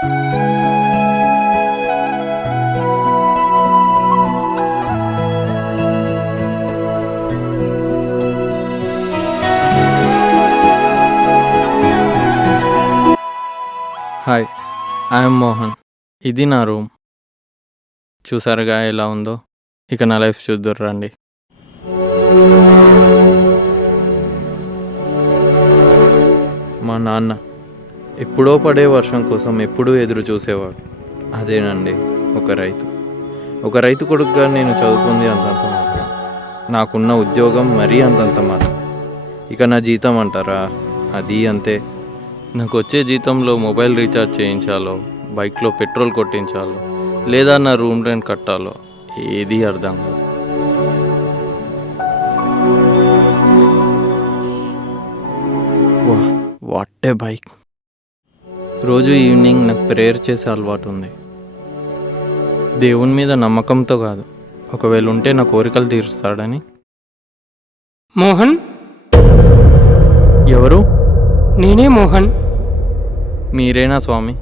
Hi, I'm Mohan. ఇది నా room. చూసారుగా ఎలా ఉందో. ఇక నా లైఫ్ చూద్దురు రండి. మా నాన్న ఎప్పుడో పడే వర్షం కోసం ఎప్పుడూ ఎదురు చూసేవాడు. అదేనండి ఒక రైతు కొడుకుగా నేను చదువుకుంది అంతంత మాత్రం. నాకున్న ఉద్యోగం మరీ అంతంత మాత్రం. ఇక నా జీతం అంటారా, అది అంతే. నాకు వచ్చే జీతంలో మొబైల్ రీఛార్జ్ చేయించాలో, బైక్లో పెట్రోల్ కొట్టించాలో, లేదా నా రూమ్ రెంట్ కట్టాలో ఏది అర్థం కాదు. What a bike! రోజు ఈవినింగ్ నాకు ప్రేయర్ చేసే అలవాటు ఉంది. దేవుని మీద నమ్మకంతో కాదు, ఒకవేళ ఉంటే నా కోరికలు తీరుస్తాడని. మోహన్, ఎవరు? నేనే మోహన్. మీరేనా స్వామి?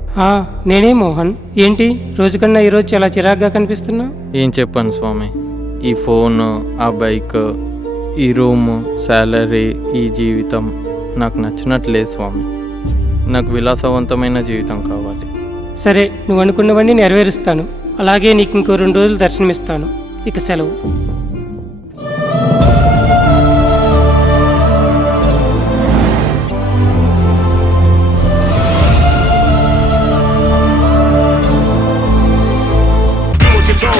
నేనే మోహన్. ఏంటి రోజుకన్నా ఈరోజు చాలా చిరాగ్గా కనిపిస్తున్నా? ఏం చెప్పాను స్వామి, ఈ ఫోన్, ఆ బైక్, ఈ రూము, శాలరీ, ఈ జీవితం నాకు నచ్చినట్లేదు స్వామి. నాకు విలాసవంతమైన జీవితం కావాలి. సరే, నువ్వు అనుకున్నవన్నీ నెరవేరుస్తాను. అలాగే నీకు ఇంకో 2 రోజులు దర్శనమిస్తాను. ఇక సెలవు.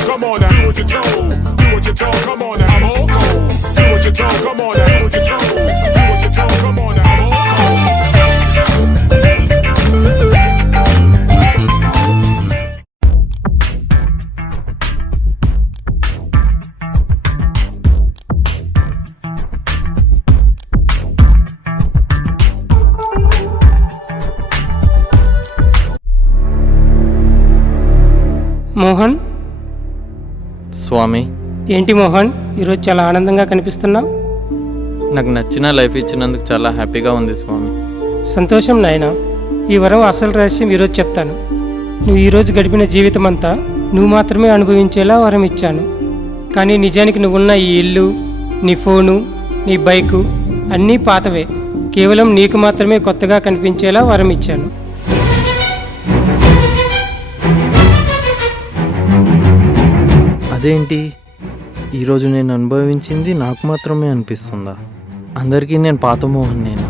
Come on now, do what you're told. Do what you're told. Come on now, I'm on cold. Do what you're told. Come on now, do what you're told. Do what you're told. Come on now, I'm on Mohan. స్వామి, ఏంటి మోహన్, ఈరోజు చాలా ఆనందంగా కనిపిస్తున్నావు? నాకు నచ్చిన life ఇచ్చినందుకు చాలా హ్యాపీగా ఉంది స్వామి. సంతోషం నాయనా. ఈ వరం అసలు రహస్యం ఈరోజు చెప్తాను. నువ్వు ఈరోజు గడిపిన జీవితం అంతా నువ్వు మాత్రమే అనుభవించేలా వరం ఇచ్చాను. కానీ నిజానికి నువ్వున్న ఈ ఇల్లు, నీ ఫోను, నీ బైకు అన్నీ పాతవే. కేవలం నీకు మాత్రమే కొత్తగా కనిపించేలా వరం ఇచ్చాను. అదేంటి, ఈరోజు నేను అనుభవించింది నాకు మాత్రమే అనిపిస్తుందా? అందరికీ నేను పాత మోహన్ నేనా?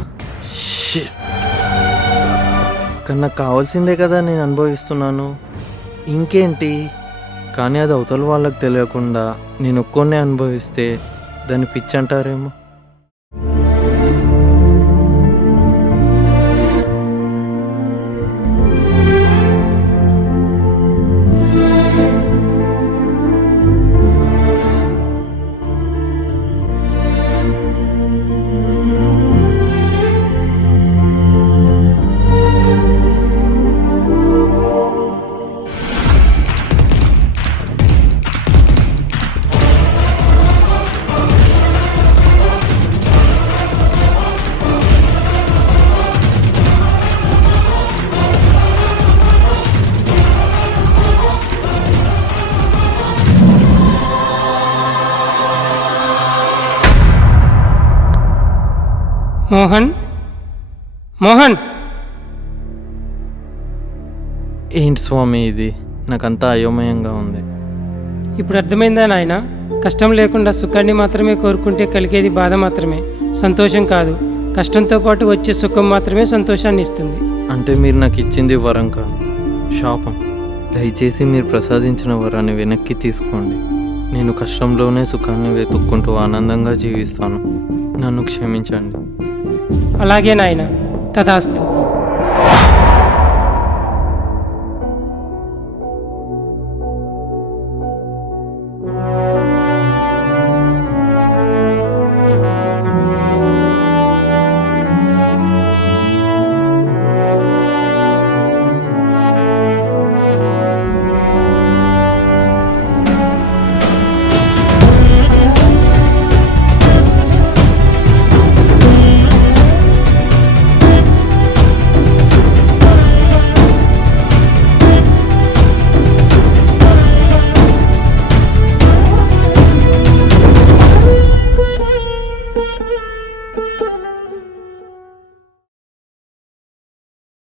కానీ నాకు కావాల్సిందే కదా నేను అనుభవిస్తున్నాను. ఇంకేంటి? కానీ అది అవతల వాళ్ళకి తెలియకుండా నేను ఒక్కొన్నే అనుభవిస్తే దాన్ని పిచ్చి అంటారేమో. మోహన్, మోహన్. ఏంటి స్వామి ఇది? నాకంతా అయోమయంగా ఉంది. ఇప్పుడు అర్థమైందా నాయన? కష్టం లేకుండా సుఖాన్ని మాత్రమే కోరుకుంటే కలిగేది బాధ మాత్రమే, సంతోషం కాదు. కష్టంతో పాటు వచ్చే సుఖం మాత్రమే సంతోషాన్ని ఇస్తుంది. అంటే మీరు నాకు ఇచ్చింది వరం కాదు, శాపం. దయచేసి మీరు ప్రసాదించిన వరాన్ని వెనక్కి తీసుకోండి. నేను కష్టంలోనే సుఖాన్ని వెతుక్కుంటూ ఆనందంగా జీవిస్తాను. నన్ను క్షమించండి. అలాగే నాయన, తథాస్తు.